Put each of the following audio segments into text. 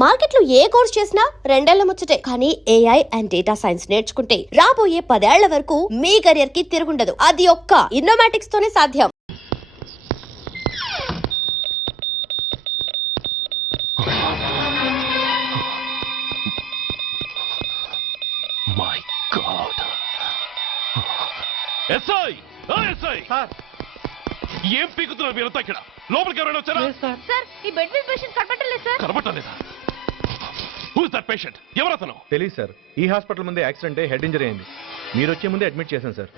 మార్కెట్లో ఏ కోర్స్ చేసినా రెండేళ్ల ముచ్చటే. కానీ ఏఐ అండ్ డేటా సైన్స్ నేర్చుకుంటే రాబోయే 10 ఏళ్ల వరకు మీ కెరియర్ కి తిరుగుండదు. అది ఒక్క ఇన్నోమాటిక్స్ తోనే సాధ్యం. My God. ఎస్ఐ ఎస్ఐ ఏం పీకుతున్నారు మీరంతా ఇక్కడ? లోపలికి ఎవరైనా వచ్చారా? సార్, ఈ బెడ్ మీద పేషెంట్ కనపట్టలేదు సార్. కనబట్టలేదా? Who is that patient? ఎవరతను? తెలియదు సార్. ఈ హాస్పిటల్ ముందే యాక్సిడెంట్ అయ్యి హెడ్ ఇంజరీ అయింది. మీరు వచ్చే ముందే అడ్మిట్ చేశాను sir.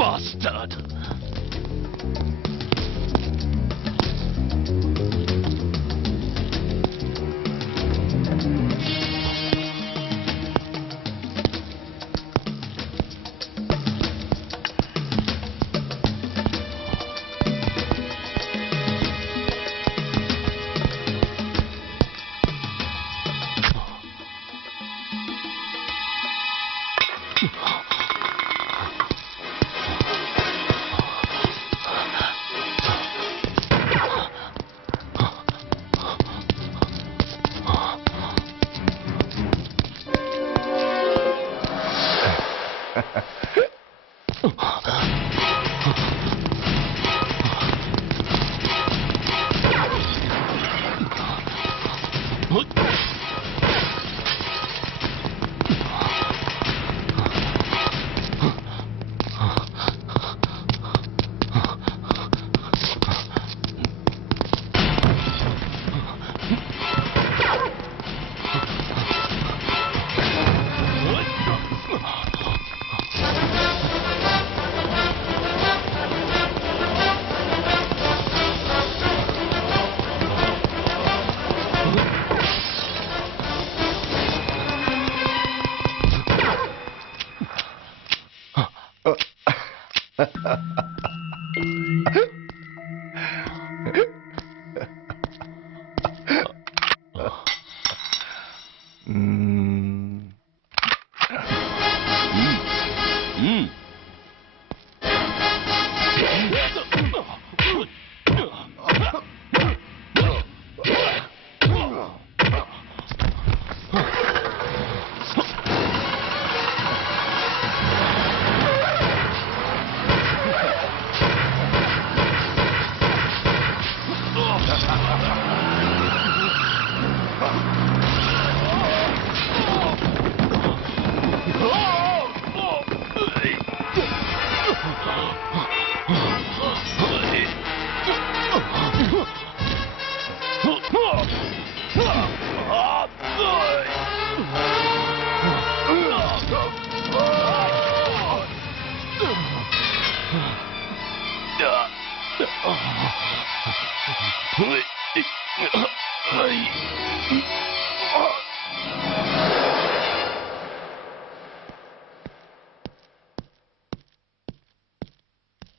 Bastard.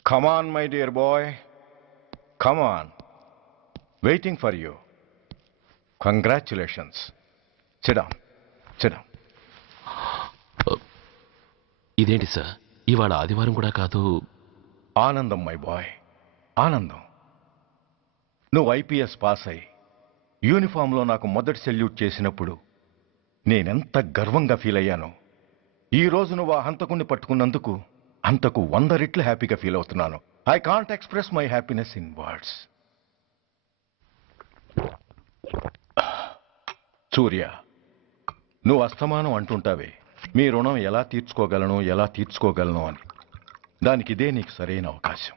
Come on, my dear boy. Come on. Waiting for you. Congratulations. Sit down. Sit down. ఇదేంటి సార్, ఇవాళ ఆదివారం కూడా కాదు. ఆనందం మై బాయ్, ఆనందం. నువ్వు ఐపీఎస్ పాస్ అయి యూనిఫామ్లో నాకు మొదటి సెల్యూట్ చేసినప్పుడు నేనెంత గర్వంగా ఫీల్ అయ్యానో, ఈరోజు నువ్వు ఆ హంతకుణ్ణి పట్టుకున్నందుకు అంతకు 100 రెట్లు హ్యాపీగా ఫీల్ అవుతున్నాను. I can't express my happiness in words. Surya, నువ్వు అస్తమానం అంటుంటావే మీ రుణం ఎలా తీర్చుకోగలను అని. దానికి ఇదే నీకు సరైన అవకాశం.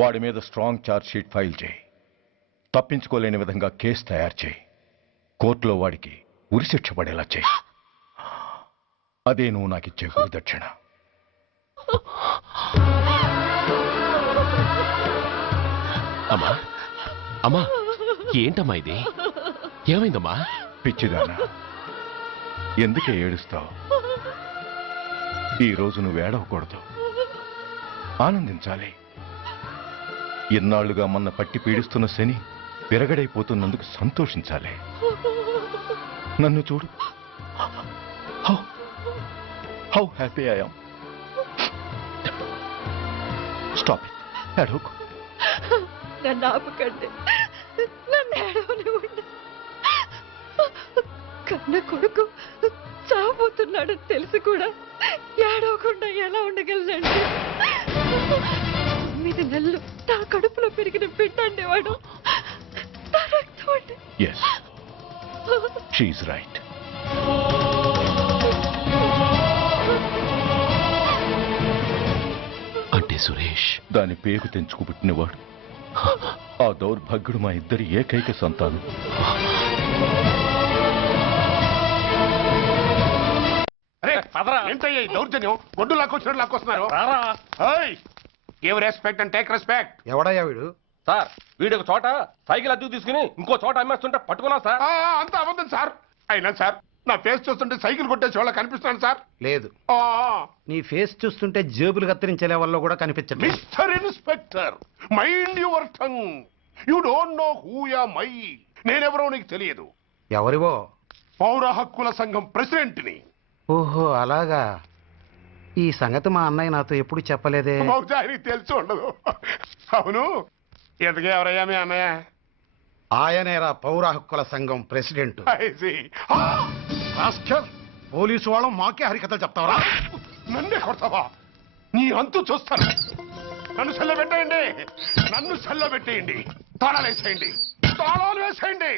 వాడి మీద స్ట్రాంగ్ ఛార్జ్ షీట్ ఫైల్ చేయి. తప్పించుకోలేని విధంగా కేసు తయారు చేయి. కోర్టులో వాడికి ఉరిశిక్ష పడేలా చేయి. అదే నువ్వు నాకు ఇచ్చే గురుదక్షిణ. అమ్మా అమ్మా, ఏంటమ్మా ఇది? ఏమైందమ్మా? పిచ్చిదానా, ఎందుకే ఏడుస్తావు? ఈరోజు నువ్వు ఏడవకూడదు, ఆనందించాలి. ఇన్నాళ్లుగా మన పట్టి పీడిస్తున్న శని విరగడైపోతున్నందుకు సంతోషించాలి. నన్ను చూడు, how happy I am. Stop it. ఏడవకు. నన్ను ఆపకండి, నన్ను ఏడవనివ్వండి. కన్న కొడుకు చావబోతున్నాడని తెలిసి కూడా ఏడవకుండా ఎలా ఉండగలనండి? 9 నెలలు నా కడుపులో పెరిగిన బిడ్డ అండి వాడు. నా రక్తం అండి. Yes, she is right. అంటే సురేష్ దాని పేరు తెంచుకు పుట్టినవాడు. ఆ దౌర్భాగ్యుడు మా ఇద్దరి ఏకైక సంతానం. ఏంటయ్యా ఈ దౌర్జన్యం? గొడ్డు లాక్కొచ్చినట్టు లాక్కొస్తున్నారు. Give respect and take respect. ఎవడయ్యా వీడు? సార్ వీడు ఒక చోట సైకిల్ అద్దెకు తీసుకుని ఇంకో చోట అమ్మేస్తుంటే పట్టుకున్నా సార్. అంత అబద్ధం సార్. అయినా సార్ నా ఫేస్ చూస్తుంటే సైకిల్ కొట్టేసి వాళ్ళ కనిపిస్తున్నాను సార్. లేదు, నీ ఫేస్ చూస్తుంటే జేబులు కత్తిరించే లెవెల్లో కూడా కనిపించట్లేదు. Mister inspector, mind your tongue. You don't know who am I. నేనెవరో నీకు తెలియదు. ఎవరివో? పౌర హక్కుల సంఘం ప్రెసిడెంట్ని. ఓహో అలాగా. ఈ సంగతి మా అన్నయ్య నాతో ఎప్పుడు చెప్పలేదే. బహుశా ఆయనకి తెలిసి ఉండదు. అవును, ఎందుకు ఎవరయ్యా మీ అన్నయ్య? ఆయనేరా పౌర హక్కుల సంఘం president. I see. Rascal, police వాళ్ళం మాకే హరికథలు చెప్తావరా? నన్నే కొడతావా? నీ అంతు చూస్తాను. నన్ను సెల్లబెట్టేయండి, నన్ను సెల్లబెట్టేయండి. తాళాలు వేసేయండి, తాళాలు వేసేయండి.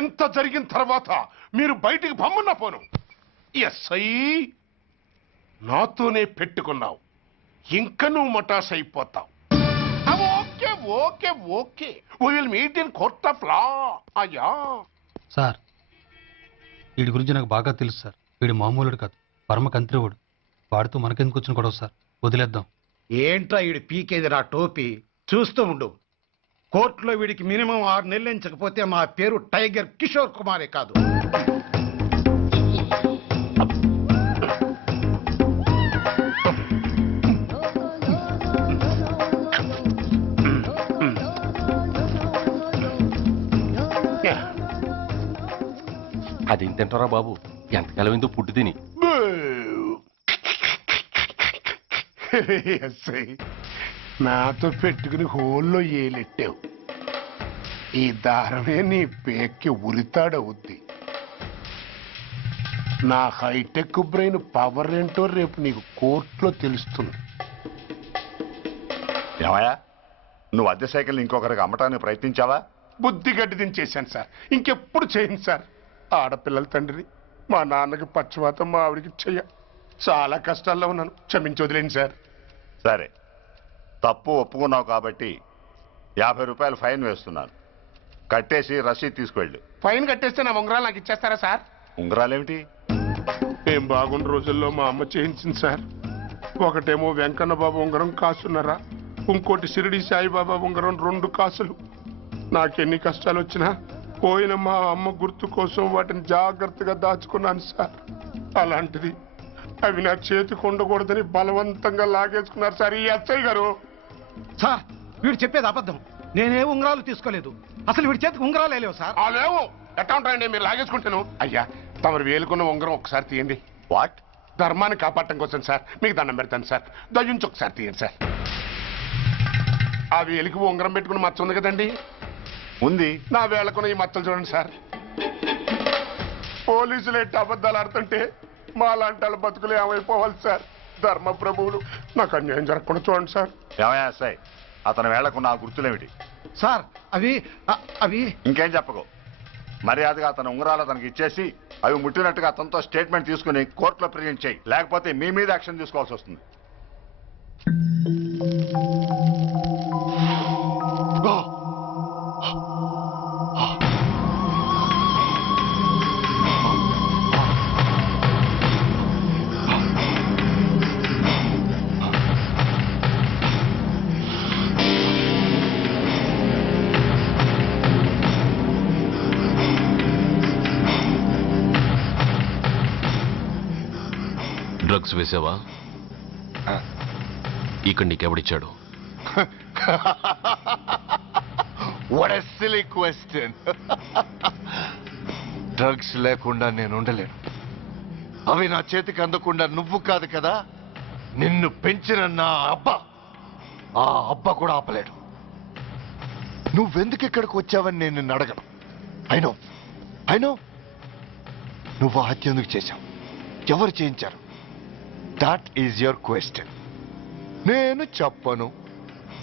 ఎంత జరిగిన తర్వాత మీరు బయటికి పమ్మున్నా పోను. ఎస్ఐ నాతోనే పెట్టుకున్నావు, ఇంకా నువ్వు మటాస్ అయిపోతావు. Okay okay okay, we will meet in court of law. అయ్యా సార్, వీడి గురించి నాకు బాగా తెలుసు సార్. వీడు మామూలుడు కాదు, పరమ కంత్రివుడు. వాడితో మనకెందుకు వచ్చిన గొడవ సార్? వదిలేద్దాం. ఏంట్రా వీడి పీకేది నా టోపీ? చూస్తూ ఉండు. కోర్టులో వీడికి మినిమం 6 నెలలు ఎంచకపోతే మా పేరు టైగర్ కిషోర్ కుమారే కాదు. అది తింటారా బాబు? ఎంతకాలం ఎందుకు పుట్టి తిని. ఎస్ఐ నాతో పెట్టుకుని హోల్లో ఏలెట్టావు. ఈ దారమే నీ పేక్కి ఉరితాడవుద్ది. నా హైటెక్ బ్రెయిన్ పవర్ ఏంటో రేపు నీకు కోర్టులో తెలుస్తుంది. ఏమయ్యా, నువ్వు అద్దె సైకిల్ ఇంకొకరికి అమ్మటానికి ప్రయత్నించావా? బుద్ధి గడ్డి దించేశాను సార్, ఇంకెప్పుడు చేయను సార్. ఆడపిల్లల తండ్రిని, మా నాన్నకి పక్షవాతం, మా ఆవిడికి చెయ్య. చాలా కష్టాల్లో ఉన్నాను, క్షమించి వదిలేండి సార్. సరే, తప్పు ఒప్పుకున్నావు కాబట్టి 50 రూపాయలు ఫైన్ వేస్తున్నాను. కట్టేసి రసీదు తీసుకువెళ్ళు. ఫైన్ కట్టేస్తే నా ఉంగరాలు నాకు ఇచ్చేస్తారా సార్? ఉంగరాలేమిటి? ఏం బాగున్న రోజుల్లో మా అమ్మ చేయించింది సార్. ఒకటేమో వెంకన్న బాబు ఉంగరం కాసున్నరా, ఇంకోటి షిరిడి సాయిబాబా ఉంగరం 2 కాసులు. నాకెన్ని కష్టాలు వచ్చినా పోయిన మా అమ్మ గుర్తు కోసం వాటిని జాగ్రత్తగా దాచుకున్నాను సార్. అలాంటిది అవి నా చేతికి ఉండకూడదని బలవంతంగా లాగేసుకున్నారు సార్ ఈ ఎస్ఐ గారు. సార్, వీడు చెప్పేది అబద్ధం. నేనే ఉంగరాలు తీసుకోలేదు. అసలు వీడి చేతికి ఉంగరాలే లేవు సార్. లేవు, ఎట్టా ఉంటాయండి మీరు లాగేసుకుంటాను. అయ్యా, తమరు వేలుకున్న ఉంగరం ఒకసారి తీయండి. వాట్? ధర్మాన్ని కాపాడటం కోసం సార్, మీకు దండం పెడతాను సార్. దయ్యుంచి ఒకసారి తీయండి సార్. ఆ వేలికి ఉంగరం పెట్టుకుని మచ్చ ఉంది కదండి, ఉంది. నా వేళకున్న ఈ మచ్చలు చూడండి సార్. పోలీసులు ఎట్టి అబద్ధాలు ఆడుతుంటే మా లాంటి వాళ్ళ బతుకులు ఏమైపోవాలి సార్? ధర్మ ప్రభువులు, నాకు అన్యాయం జరగకుండా చూడండి సార్. ఏమయ్యా సాయి, అతని వేళ్లకున్న ఆ గుర్తులేమిటి? సార్, అవి ఇంకేం చెప్పకు. మర్యాదగా అతని ఉంగరాలు అతనికి ఇచ్చేసి అవి ముట్టినట్టుగా అతనితో స్టేట్మెంట్ తీసుకుని కోర్టులో ప్రెజెంట్ చేయి. లేకపోతే మీ మీద యాక్షన్ తీసుకోవాల్సి వస్తుంది. డ్రగ్స్ వేసావా? ఇక్కడ నీకెవడిచ్చాడు? What a silly question. Drugs లేకుండా నేను ఉండలేను. అవి నా చేతికి అందకుండా నువ్వు కాదు కదా, నిన్ను పెంచిన నా అబ్బ, ఆ అబ్బ కూడా ఆపలేడు. నువ్వెందుకు ఇక్కడికి వచ్చావని నేను నిన్ను అడగను. అయినో నువ్వు హత్య ఎందుకు చేశావు, ఎవరు చేయించారు? That is your question. నేను చెప్పను.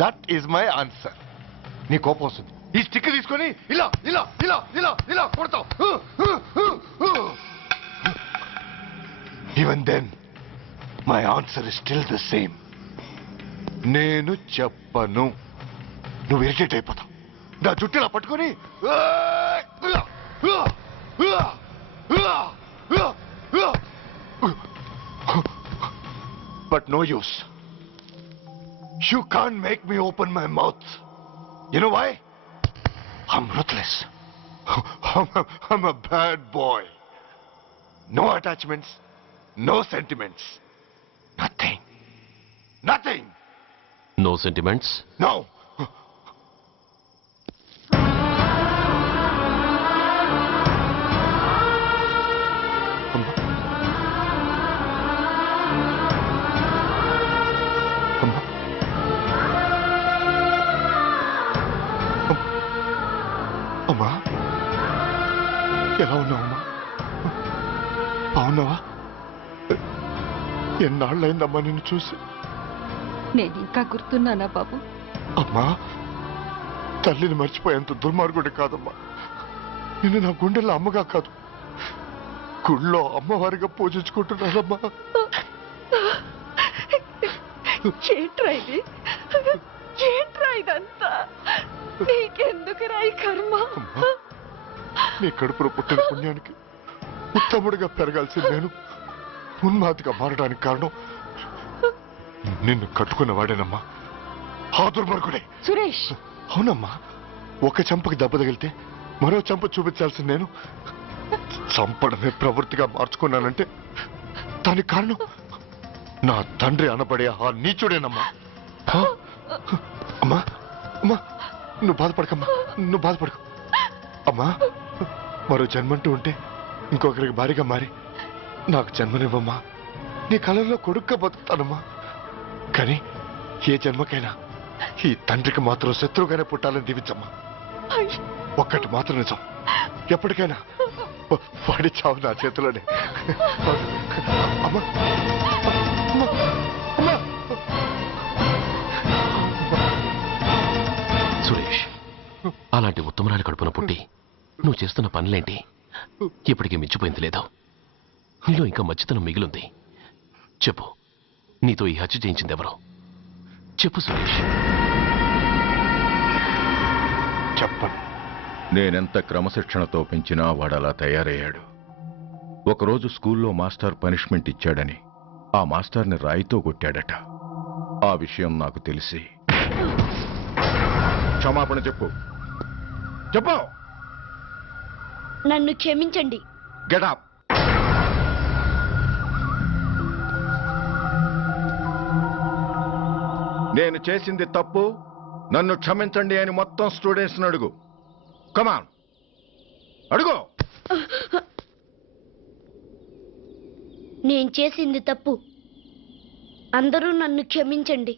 That is my answer. నీ కోపం వస్తుంది, ఈ స్టిక్ తీసుకొని ఇలా ఇలా ఇలా ఇలా ఇలా కొడతావు. Even then my answer is still the same. నేను చెప్పను. నువ్వు ఇరిటేట్ అయిపోతావు. నా జుట్టులా పట్టుకొని but no use. You can't make me open my mouth. You know why? I'm ruthless. I'm a bad boy. No attachments, no sentiments. Nothing. Nothing. No sentiments. No. అమ్మా, ఎలా ఉన్నావమ్మా? బాగున్నావా? ఎన్నాళ్ళైందమ్మా నిన్ను చూసి? నేను ఇంకా గుర్తున్నానా బాబు? అమ్మా, తల్లిని మర్చిపోయేంత దుర్మార్గుడి కాదమ్మా. నిన్ను నా గుండెల్లో అమ్మగా కాదు, గుళ్ళో అమ్మవారిగా పూజించుకుంటున్నానమ్మా. ఏంట్రా ఇదంతా? నీకెందుకు రాయి కర్మ? నీ కడుపులో పుట్టిన పుణ్యానికి ఉత్తముడిగా పెరగాల్సిన నేను ఉన్మాదిగా మారడానికి కారణం నిన్ను కట్టుకున్నవాడేనమ్మా. ఆ దుర్మార్గుడే సురేష్. అవునమ్మా, ఒక చంపకి దెబ్బ తగిలితే మరో చంప చూపించాల్సిన నేను చంపడమే ప్రవృత్తిగా మార్చుకున్నానంటే దానికి కారణం నా తండ్రి అనబడే ఆ నీచుడేనమ్మా. అమ్మా అమ్మా, నువ్వు బాధపడకమ్మా, నువ్వు బాధపడకు అమ్మా. మరో జన్మంటూ ఉంటే ఇంకొకరికి భారీగా మారి నాకు జన్మనివ్వమ్మా. నీ కళల్లో కొడుగ్గా బతుకుతానమ్మా. కానీ ఏ జన్మకైనా ఈ తండ్రికి మాత్రం శత్రువుగానే పుట్టాలని దీవించమ్మా. ఒక్కటి మాత్రం నిజం, ఎప్పటికైనా వాడి చావు నా చేతిలోనే. అమ్మా అమ్మా అమ్మా. సురేష్, అలాంటి ఉత్తమరాలి కడుపున పుట్టి నువ్వు చేస్తున్న పనులేంటి? ఇప్పటికీ మించిపోయింది లేదు. నీలో ఇంకా మంచితనం మిగిలింది. చెప్పు, నీతో ఈ హత్య చేయించింది ఎవరు? చెప్పు సురేష్. చెప్పను. నేనెంత క్రమశిక్షణతో పెంచినా వాడలా తయారయ్యాడు. ఒకరోజు స్కూల్లో మాస్టర్ పనిష్మెంట్ ఇచ్చాడని ఆ మాస్టర్ని రాయితో కొట్టాడట. ఆ విషయం నాకు తెలిసి క్షమాపణ చెప్పు. చెప్పు. నన్ను క్షమించండి. Get up. నేను చేసింది తప్పు, నన్ను క్షమించండి అని మొత్తం స్టూడెంట్స్ అడుగు. కమాన్, అడుగు. నేను చేసింది తప్పు, అందరూ నన్ను క్షమించండి.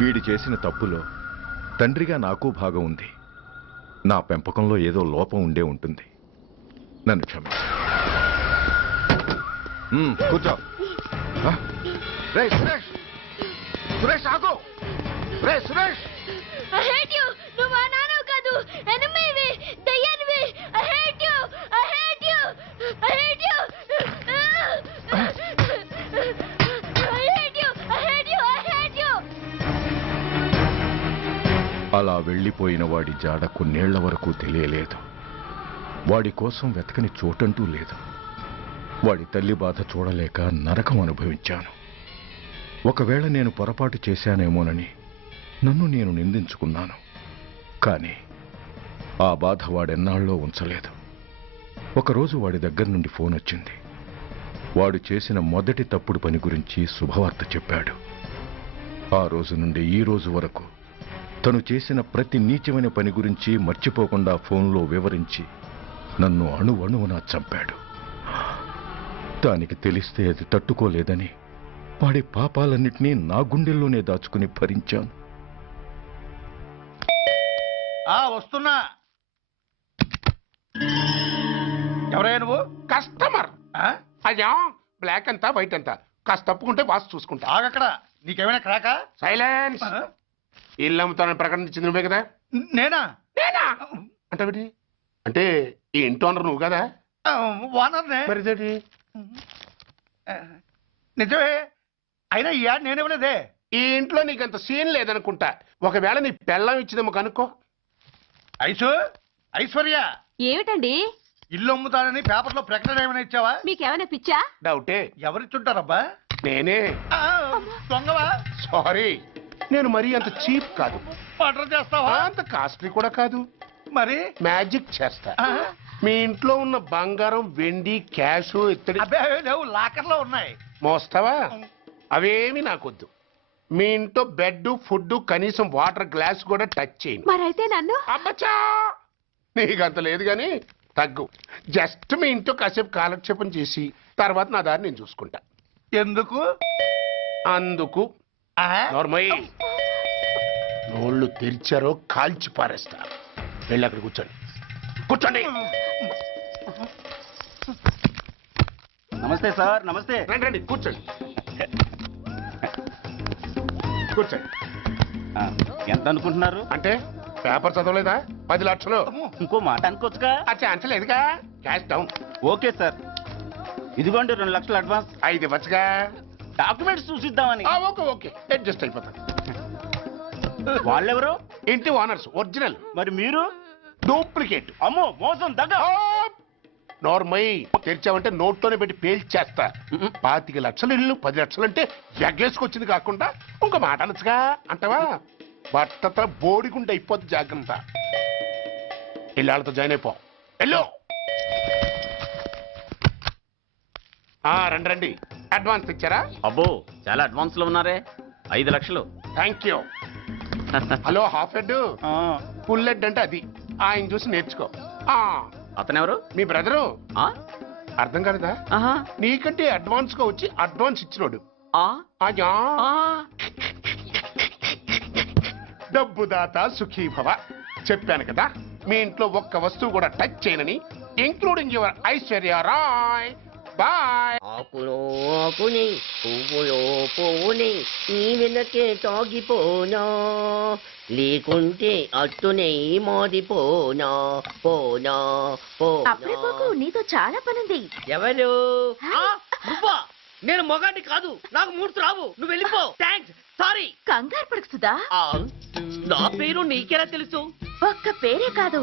వీడి చేసిన తప్పులో తండ్రిగా నాకు భాగం ఉంది. నా పెంపకంలో ఏదో లోపం ఉండే ఉంటుంది. నన్ను క్షమించు. కూర్చో. సురేష్, సురేష్ ఆగు. Suresh, I hate you. నువ్వు మా నాన్నవు కాదు, ఎనిమివి, దయ్యానివి. I hate you. I hate you. I hate you. I hate you. I hate you. I hate you. అలా వెళ్ళిపోయిన వాడి జాడ కొన్నేళ్ల వరకు తెలియలేదు. వాడి కోసం వెతకని చోటంటూ లేదు. వాడి తల్లి బాధ చూడలేక నరకం అనుభవించాను. ఒకవేళ నేను పొరపాటు చేశానేమోనని నన్ను నేను నిందించుకున్నాను. కానీ ఆ బాధ వాడెన్నాళ్ళో ఉంచలేదు. ఒకరోజు వాడి దగ్గర నుండి ఫోన్ వచ్చింది. వాడు చేసిన మొదటి తప్పుడు పని గురించి శుభవార్త చెప్పాడు. ఆ రోజు నుండి ఈ రోజు వరకు తను చేసిన ప్రతి నీచమైన పని గురించి మర్చిపోకుండా ఫోన్లో వివరించి నన్ను అణువణువున చంపాడు. దానికి తెలిస్తే అది తట్టుకోలేదని వాడి పాపాలన్నిటినీ నా గుండెల్లోనే దాచుకుని భరించాను. వస్తున్నా. ఎవరయ్యా నువ్వు? కస్టమర్. అయ్యా బ్లాక్ అంతా వైట్ అంతా కాస్త తప్పుకుంటే బాస్ చూసుకుంటా. ఆగక్కడ. నీకేమైనా క్రాకా? సైలెన్స్. ఇల్లు అమ్ముతానని ప్రకటించింది నువ్వే కదా? నేనా? అంటే అంటే ఈ ఇంటి ఓనర్ నువ్వు కదా? ఓనర్నే. మరి ఇదేంటి? నిజమే. అయినా ఈ యాడ్ నేనేవలేదే. ఈ ఇంట్లో నీకంత సీన్ లేదనుకుంటా. ఒకవేళ నీ పెళ్ళం ఇచ్చిందేమో కనుక్కో. ఐశ్వర్య, ఏమిటండి? ఇల్లు అమ్ముతానని పేపర్లో ప్రకటన ఏమైనా ఇచ్చావా? మీకేమైనా పిచ్చా? డౌటే. ఎవరిచ్చుంటారబ్బా? నేనే. దొంగవా? సారీ, నేను మరీ అంత చీప్ కాదు. మర్డర్ చేస్తావా? అంత కాస్ట్లీ కూడా కాదు. మరి మ్యాజిక్ చేస్తా. మీ ఇంట్లో ఉన్న బంగారం, వెండి, క్యాష్, ఇత్తడి లేవు, లాకర్లో ఉన్నాయి. మోస్తావా? అవేమి నాకొద్దు. మీ ఇంట్లో బెడ్, ఫుడ్, కనీసం వాటర్ గ్లాస్ కూడా టచ్ చేయను. మరైతే నన్ను? అబ్బచ్చా, నీకంత లేదు గాని తగ్గు. జస్ట్ మీ ఇంట్లో కాసేపు కాలక్షేపం చేసి తర్వాత నా దారి నేను చూసుకుంటా. ఎందుకు? అందుకు. నార్మల్ నోళ్ళు తెరిచారో కాల్చి పారేస్తా. వెళ్ళి అక్కడ కూర్చోండి. కూర్చోండి. నమస్తే సార్. నమస్తే. రండి రండి, కూర్చోండి. కూర్చోండి. ఎంత అనుకుంటున్నారు? అంటే పేపర్ చదవలేదా? 10 లక్షలు. ఇంకో మాట అనుకోవచ్చుగా? ఆ ఛాన్స్ లేదుగా. Cash down. ఓకే సార్, ఇదిగోండి 2 లక్షలు అడ్వాన్స్. 5 ఇవ్వచ్చుగా. డాక్యుమెంట్స్ చూసిద్దామని. ఓకే ఓకే, అడ్జస్ట్ అయిపోతాను. వాళ్ళెవరు? ఇంటి ఓనర్స్. ఒరిజినల్. మరి మీరు? డూప్లికేట్. అమ్మో, మోసం దగ్గర. నార్మల్ తెరిచావంటే నోట్లోనే పెట్టి పేల్చేస్తా. 25 లక్షలు ఇల్లు 10 లక్షలు అంటే ఎగ్గేసుకొచ్చింది కాకుండా ఇంకో మాట అనొచ్చుగా అంటావా? బట్టతో బోడిగుండి అయిపోద్ది. జాగ్రత్త. ఇళ్ళతో జాయిన్ అయిపో. వెళ్ళు. రండి రండి. అడ్వాన్స్ ఇచ్చారా? అబ్బో, చాలా అడ్వాన్స్ లో ఉన్నారే. 5 లక్షలు. Thank you. Hello, half head, full head అంటే అది. ఆయన చూసి నేర్చుకో. అతనెవరు? మీ బ్రదరు. అర్థం కాలేదా? నీకంటే అడ్వాన్స్ గా వచ్చి అడ్వాన్స్ ఇచ్చినోడు. డబ్బు దాత సుఖీభవ. చెప్పాను కదా, మీ ఇంట్లో ఒక్క వస్తువు కూడా టచ్ చేయనని, including your Aishwarya Rai. Bye. ఆకులో ఆకుని, పువ్వులో పువ్వుని, నీ వెనకే తాగిపోనా, లేకుంటే అట్టునే మాడిపోనా. పోనా అప్పుడే నీతో చాలా పనుంది. ఎవరు? నువ్వా? నేను మొగాడి కాదు, నాకు మూర్తి రావు. నువ్వు వెళ్ళిపో. Thanks, sorry. కంగారు పడకు సుధా. నా పేరు నీకెలా తెలుసు? ఒక్క పేరే కాదు,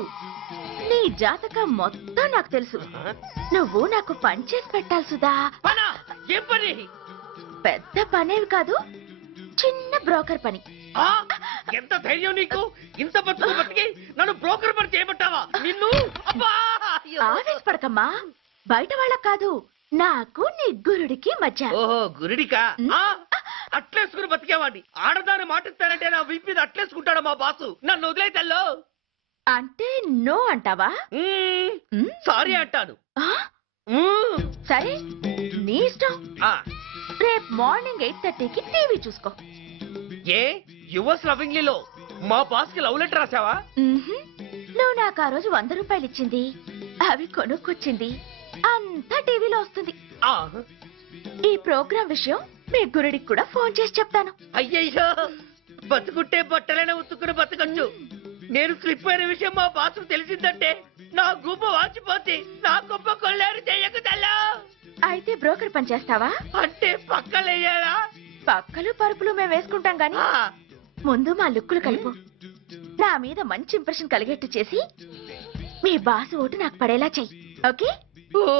నీ జాతకం మొత్తం నాకు తెలుసు. నువ్వు నాకు పని చేసి పెట్టాలి సుధా. పనా? ఏం పని? పెద్ద పనేవి కాదు, చిన్న బ్రోకర్ పని. ఎంత ధైర్యం నీకు? ఇంత బతుకు బతికి నన్ను బ్రోకర్ పని చేయబట్టావా? నిన్ను ఆవేశపడకమ్మా. బయట వాళ్ళకు కాదు, నాకు నీ గురుడికి మధ్య. ఓహో, గురుడికా? అట్లేసుకుని బతికేవాడిని. ఆడదాన్ని మాటిస్తానంటే నా వీపు మీద అట్లేసుకుంటాడు మా బాసు. నన్ను వదిలేతల్లో. అంటే నో అంటావా? సారీ అంటాను. సరే, నీ ఇష్టం. రేపు మార్నింగ్ 8:30కి టీవీ చూసుకో. ఏ యువర్స్ లవింగ్లీలో మా బాస్ కి లవ్ లెటర్ రాసావా? నువ్వు నాకు ఆ రోజు 100 రూపాయలు ఇచ్చింది, అవి కొనుక్కొచ్చింది అంతా టీవీలో వస్తుంది. ఈ ప్రోగ్రాం విషయం మీ గురుడికి కూడా ఫోన్ చేసి చెప్తాను. అయ్యయ్యో, బతుకుంటే బట్టలైనా ఉత్తుకుని బతకచ్చు. నేను స్లిప్ అయిన విషయం మా బాసు తెలిసిందంటే నా గుమ్మ వాచిపోతే నా గొప్ప కొల్లారు చెయ్యకు తెల్లా. అయితే బ్రోకర్ పని చేస్తావా? అంటే పక్కలేయాలా? పక్కలు పరుపులు మేము వేసుకుంటాం గాని ముందు మా లుక్కులు కలుపు. నా మీద మంచి ఇంప్రెషన్ కలిగేట్టు చేసి మీ బాసు ఓటు నాకు పడేలా చెయ్యి. ఓకే?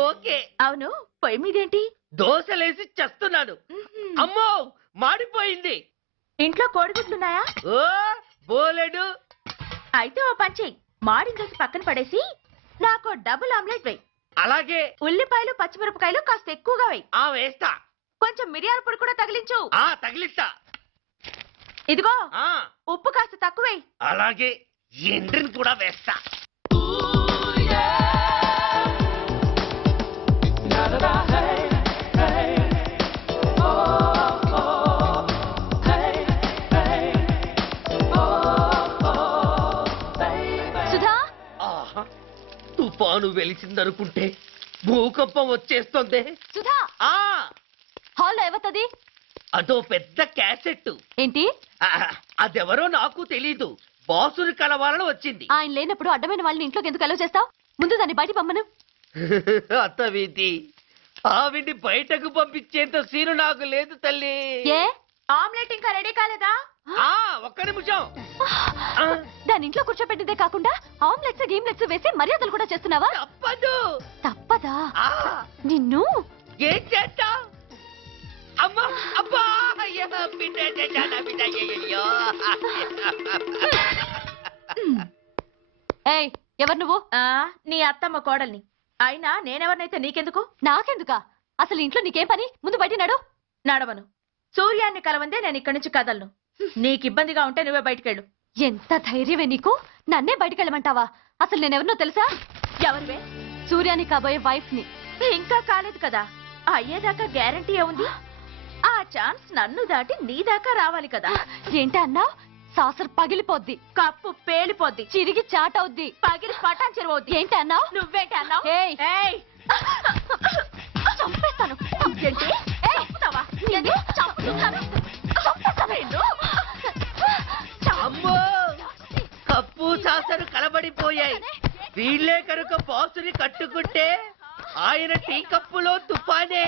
ఓకే. అవును, పొయ్యి మీదేంటి? దోశలేసి చేస్తున్నాను. అమ్మో, మాడిపోయింది. ఇంట్లో కోడిగుడ్లున్నాయా? ఓ బోలెడు. అయితే ఓ పని చెయ్యి, మాడిన దోశ పక్కన పడేసి నాకు డబుల్ ఆమ్లెట్ వేయి. అలాగే. ఉల్లిపాయలు పచ్చిమిరపకాయలు కాస్త ఎక్కువగా వేయి. వేస్తా. కొంచెం మిరియాల పొడి కూడా తగిలించు. తగిలిస్తా. ఇదిగో, ఉప్పు కాస్త తక్కువే. అలాగే. ఎండ్రిని కూడా వేస్తా. తాను వెలిసిందనుకుంటే భూకంపం వచ్చేస్తుంది. సుధా ఆ హాల్లో ఏవతది? అదో పెద్ద క్యాసెట్. ఏంటి? అదెవరో నాకు తెలీదు. బాసుని కలవాలని వచ్చింది. ఆయన లేనప్పుడు అడ్డమైన వాళ్ళని ఇంట్లోకి ఎందుకు అలవ్ చేస్తావు? ముందు దాన్ని బయట పంపను. అత్తవీతి ఆవిడ్ని బయటకు పంపించేంత సీను నాకు లేదు తల్లి. ఏ ఆమ్లెట్ ఇంకా రెడీ కాలేదా? ఒక్క నిమిషం. దాని ఇంట్లో కూర్చోపెట్టిందే కాకుండా ఆమ్లెట్స్ గీమ్లెట్స్ వేసి మర్యాదలు కూడా చేస్తున్నావా? తప్పదు. తప్పదా? నిన్ను ఏం చేస్తా? అమ్మా అబ్బా అయ్యో బిడ్డ బిడ్డ అయ్యో. ఏయ్ ఎవరు నువ్వు? నీ అత్తమ్మ కోడల్ని. అయినా నేనెవరినైతే నీకెందుకు? నాకెందుకా? అసలు ఇంట్లో నీకేం పని? ముందు బయట నడు. నడవను. సూర్యాన్ని కలవందే నేను ఇక్కడి నుంచి కదలను. నీకు ఇబ్బందిగా ఉంటే నువ్వే బయటకెళ్ళు. ఎంత ధైర్యమే నీకు? నన్నే బయటకెళ్ళమంటావా? అసలు నేనెవరినో తెలుసా? ఎవరివే? సూర్యాని కాబోయే వైఫ్ ని. ఇంకా కాలేదు కదా, అయ్యేదాకా గ్యారంటీ ఏముంది? ఆ ఛాన్స్ నన్ను దాటి నీ దాకా రావాలి కదా. ఏంటి అన్నా? సాసర్ పగిలిపోద్ది, కప్పు పేలిపోద్ది, చిరిగి చాటవుద్ది, పగిలి పటాన్ చెరువవుద్ది. ఏంటి అన్నా? నువ్వేంటి అన్నావు? చంపేస్తాను. ఏంటి? చంపుతావా? చంపుతున్నాను. అమ్మో కప్పు సాసరు కలబడిపోయాయి. వీళ్ళే కనుక బాసుని కట్టుకుంటే ఆయన టీ కప్పులో తుఫానే.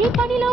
ఈ పనిలో